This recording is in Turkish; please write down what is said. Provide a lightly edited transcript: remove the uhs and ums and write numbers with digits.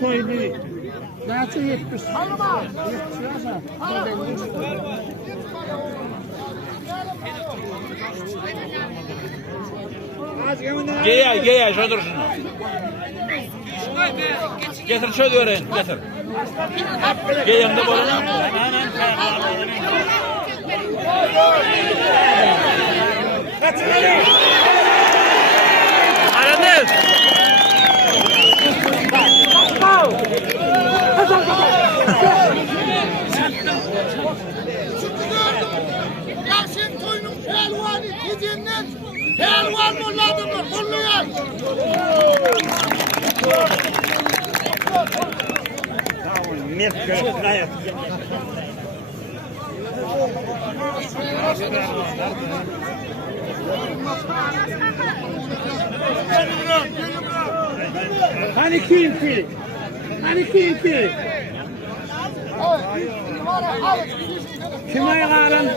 toylu. Nasıl 70? 70 yaşa. Geye şöyle şunu. Getir şöyle öğren, getir. Geye yanında bolana. Aranız. Yasin toyunun pelvanı gidinden pelvan mulladımı kulluyor. Hani kimpi? Hani kimpi? Kime yalan?